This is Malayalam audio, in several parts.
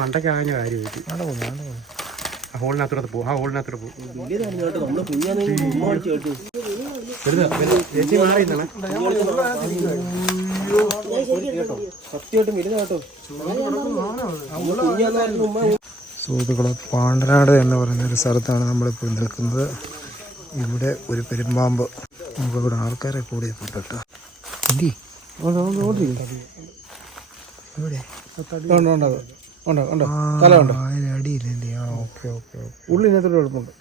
മണ്ടയ്ക്ക് ആഞ്ഞ കാര്യമായിട്ട് ആ ഹോളിനകത്തോട്ട് പോകും ആ ഹോളിനകത്തോടെ പോകും സുഹൃത്തുക്കളെ പാണ്ടനാട് എന്ന് പറയുന്ന ഒരു സ്ഥലത്താണ് നമ്മളിപ്പോൾ നിൽക്കുന്നത്. ഇവിടെ ഒരു പെരുമ്പാമ്പ്. നമുക്ക് ഇവിടെ ആൾക്കാരെ കൂടി എന്തി? ഇവിടെ ഉണ്ട് ഉണ്ട്? തല ഉണ്ട്? ആ, അതിന് അടിയില്ലേ ആ ഓക്കെ ഓക്കെ ഓക്കെ. ഉള്ളിനകത്തൊരു കുഴപ്പമുണ്ട്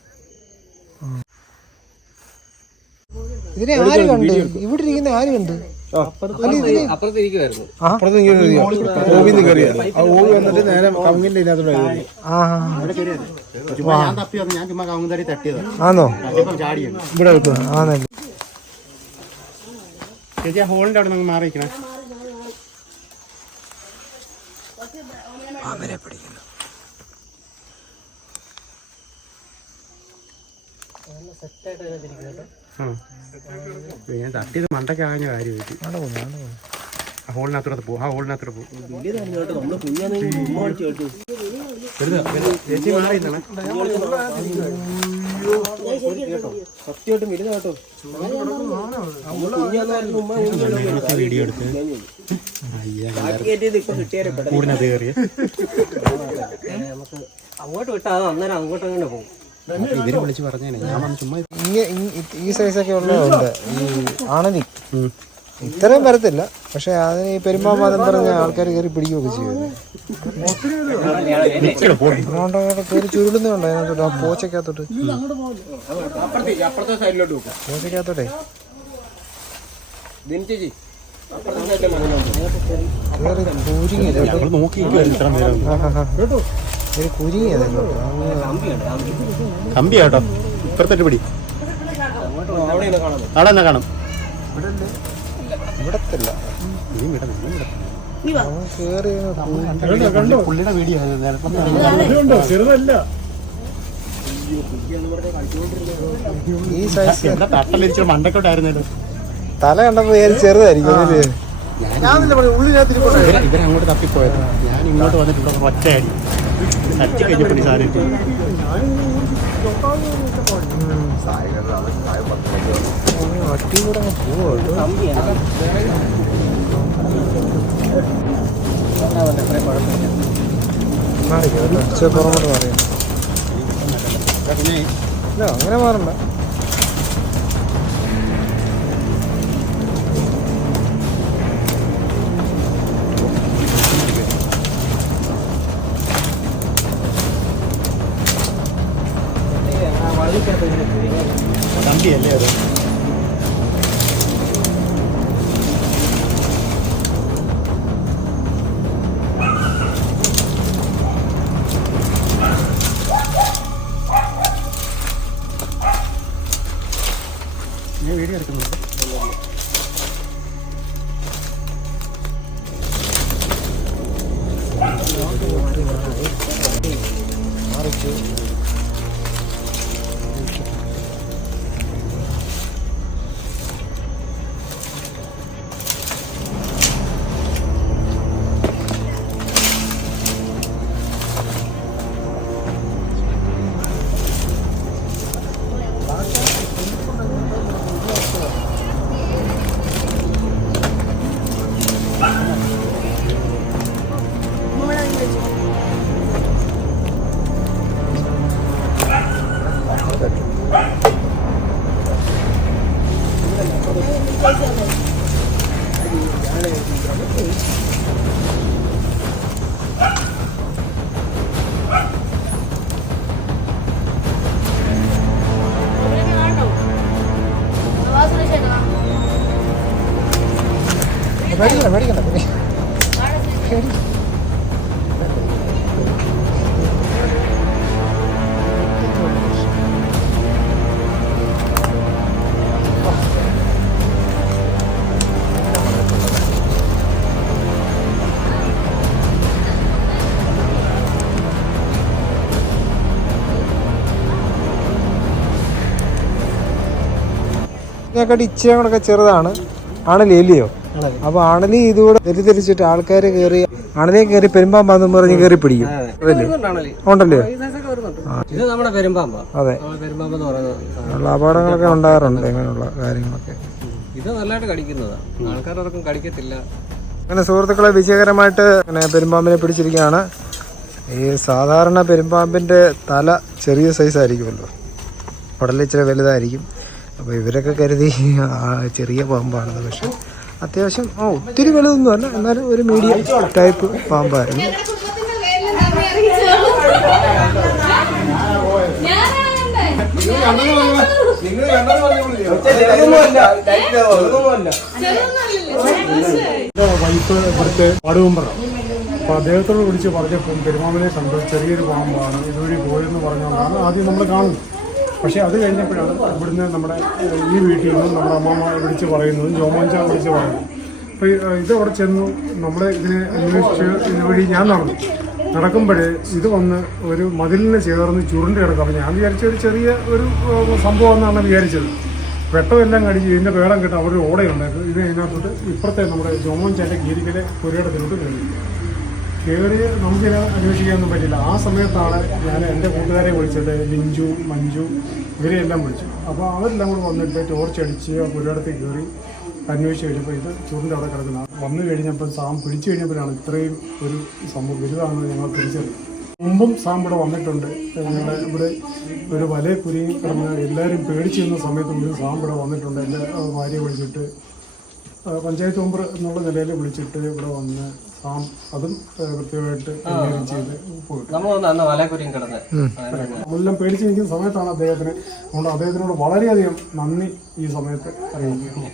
ഇതിനെ ആര് കണ്ട്? ഇവിടെ ഇരിക്കുന്ന ആര് കണ്ട്? അപ്പുറത്ത് ഇരിക്കുവായിരുന്നു അപ്പുറത്ത് ഇങ്ങനെ ഒരു ഇരിക്കുക. ഓവിൽ നിന്ന് കയറിയ ആ ഓവി വന്നിട്ട് നേരെ കവുങ്ങിന്റെ ഇതിനകത്തോടെ കയറി ഞാൻ തപ്പി വന്നു ഞാൻ ചുമ്മാ കവുന്തരി തട്ടിയതാ. ആന്നോ? ഇപ്പം ചാടിയാണ് ഇവിടെ വെക്കുക ആന്നല്ലേ. ചേച്ചി ആ ഹോളിന്റെ അവിടെ നിങ്ങൾ മാറിയിരിക്കണേ. പാമ്പിനെ പിടിക്കുന്നു ഞാൻ തട്ടിയത് മണ്ടയ്ക്ക് ആഞ്ഞ കാര്യമായിട്ട് ഹോളിനകത്തോടത്ത് ആ ഹോളിനകത്തോട്ട് പോകും ആ ഹോളിനകത്തോട്ട് പോകും ചേച്ചി മാറി. സത്യമായിട്ടും വലുതാ കേട്ടോ. നമ്മൾ കുഞ്ഞാന്നായിരുന്നു ഉമ്മ വീഡിയോ എടുത്ത് അങ്ങോട്ട് വിട്ടാ അത് അന്നേരം അങ്ങോട്ട് അങ്ങനെ പോകും. ഇവർ വിളിച്ച് പറഞ്ഞേനെ. ഞാൻ വന്ന് ചുമ്മാ ഈ സൈസൊക്കെ ഉള്ളതുണ്ട് ഈ ആണലി ഇത്രയും വരത്തില്ല. പക്ഷെ അതിന് ഈ പെരുമ്പാമ്പാദം പറഞ്ഞ ആൾക്കാർ കയറി പിടിക്കുകയൊക്കെ ചെയ്യുന്നത് അവിടെ കയറി ചുരുളുന്നുണ്ട് അതിനകത്തോട്ട് ആ പോച്ചക്കകത്തോട്ട് പോച്ചക്കകത്തോട്ടെ കമ്പിയാട്ടോ. ഇപ്പുറത്തോട്ട് പിടി. അവിടെ കാണും. ഇവിടത്തില്ല. നീ വിട നീ വിട അവൻ കയറി പുള്ളിയുടെ വീഡിയോ ചെറുതല്ല. ഈ സൈസ് ഇവിടെ തട്ടലിരിച്ച മണ്ടക്കോട്ടായിരുന്നല്ലോ. തല കണ്ടപ്പോ ഞാൻ ചെറുതായിരിക്കും. ഇവരങ്ങോട്ട് തപ്പിപ്പോയത്. ഞാൻ ഇങ്ങോട്ട് വന്നിട്ട് ഇവിടെ ഒറ്റയടി. സച്ച് കഴിഞ്ഞപ്പോൾ സാധനം വട്ടി കൂടെ പോവോ മാറിക്കോ പുറമോട്ട് മാറിയോ ഇല്ല അങ്ങനെ മാറണ്ട കമ്പിയല്ലേ അത് മാറിക്കോ പേടിക്കണ്ട പേടിക്കണ്ട ഇതിനെക്കാട്ടി ഇച്ചിരി കൂടെ ചെറുതാണ് അണലി അല്ലയോ അപ്പൊ അണലി ഇതുകൂടെ തെറ്റിദ്ധരിച്ചിട്ട് ആൾക്കാര് കയറി അണലിയെ കയറി പെരുമ്പാമ്പാന്ന് പറഞ്ഞ് കയറി പിടിക്കും ഉണ്ടല്ലോ? ഇത് നമ്മുടെ പെരുമ്പാമ്പാ. അതെ. ഉള്ള അപകടങ്ങളൊക്കെ ഉണ്ടാകാറുണ്ട് ഇങ്ങനെയുള്ള കാര്യങ്ങളൊക്കെ. ഇത് നല്ലതായിട്ട് കടിക്കുന്നതാ. ആൾക്കാരൊന്നും കടിക്കത്തില്ല. അങ്ങനെ സുഹൃത്തുക്കളെ വിജയകരമായിട്ട് അങ്ങനെ പെരുമ്പാമ്പിനെ പിടിച്ചിരിക്കുകയാണ്. ഈ സാധാരണ പെരുമ്പാമ്പിന്റെ തല ചെറിയ സൈസ് ആയിരിക്കുമല്ലോ. ഉടലിൽ ഇച്ചിരി വലുതായിരിക്കും. അപ്പോൾ ഇവരൊക്കെ കരുതി ആ ചെറിയ പാമ്പാണെന്ന് പക്ഷെ അത്യാവശ്യം ആ ഒത്തിരി വലുതൊന്നും അല്ല എന്നാലും ഒരു മീഡിയം ടൈപ്പ് പാമ്പായിരുന്നു. വൈഫ് ഇവിടുത്തെ വാർഡ് അപ്പോൾ അദ്ദേഹത്തോട് വിളിച്ച് പറഞ്ഞപ്പം പെരുമാമനെ സംബന്ധിച്ച് ചെറിയൊരു പാമ്പാണ് ഇതുവഴി പോയെന്ന് പറഞ്ഞുകൊണ്ടാണ് ആദ്യം നമ്മൾ കാണുന്നത് പക്ഷേ അത് കഴിഞ്ഞപ്പോഴാണ് ഇവിടുന്ന് നമ്മുടെ ഈ വീട്ടിൽ നിന്നും നമ്മുടെ അമ്മമ്മ വിളിച്ച് പറയുന്നതും ജോമോഞ്ച വിളിച്ച് പറയുന്നത്. അപ്പോൾ ഇത് അവിടെ ചെന്നു നമ്മൾ ഇതിനെ അന്വേഷിച്ച് ഇതുവഴി ഞാൻ നടന്നു. നടക്കുമ്പോഴേ ഇത് വന്ന് ഒരു മതിലിനെ ചേർന്ന് ചുരുണ്ട് കിടക്കും. അപ്പോൾ ഞാൻ വിചാരിച്ച ഒരു ചെറിയ ഒരു സംഭവം എന്നാണ് വിചാരിച്ചത്. വെട്ടമെല്ലാം കടിച്ച് ഇതിന്റെ വേളം കിട്ടും അവിടെ ഒരു ഓടയുണ്ടായിരുന്നു. ഇത് അതിനകത്തോട്ട് ഇപ്പുറത്തെ നമ്മുടെ ജോമോൻ ചേട്ടൻ ഗീരിക്കലെ പുരയിടത്തിലോട്ട് കയറി. കയറി നമുക്കിത് അന്വേഷിക്കാനൊന്നും പറ്റില്ല. ആ സമയത്താണ് ഞാൻ എന്റെ കൂട്ടുകാരെ വിളിച്ചത് ലിഞ്ചു മഞ്ജു ഇവരെയെല്ലാം വിളിച്ചു. അപ്പോൾ അവരെല്ലാം കൂടെ വന്നിട്ട് ടോർച്ച് അടിച്ച് ആ പുരയിടത്തിൽ കയറി അന്വേഷിച്ച് കഴിഞ്ഞപ്പോൾ ഇത് ചൂടിന്റെ അവിടെ കിടക്കുന്ന. വന്നു കഴിഞ്ഞപ്പോൾ സാം പിടിച്ചു കഴിഞ്ഞപ്പോഴാണ് ഇത്രയും ഒരു സംഭവം വലുതാണെന്ന് ഞങ്ങൾ തിരിച്ചത് മുമ്പും സാം ഇവിടെ വന്നിട്ടുണ്ട്. ഞങ്ങളുടെ ഇവിടെ ഒരു വലയ കുരി കിടന്ന് എല്ലാവരും പേടിച്ചു നിന്ന സമയത്ത് ഒരു സാം ഇവിടെ വന്നിട്ടുണ്ട്. എന്റെ ഭാര്യയെ വിളിച്ചിട്ട് പഞ്ചായത്ത് മെമ്പർ എന്നുള്ള നിലയിൽ വിളിച്ചിട്ട് ഇവിടെ വന്ന് സാം അതും കൃത്യമായിട്ട് ചെയ്ത് പോയിട്ടുണ്ട്. എല്ലാം പേടിച്ച് നിൽക്കുന്ന സമയത്താണ് അദ്ദേഹത്തിന് അതുകൊണ്ട് അദ്ദേഹത്തിനോട് വളരെയധികം നന്ദി ഈ സമയത്ത് അറിയിക്കുന്നു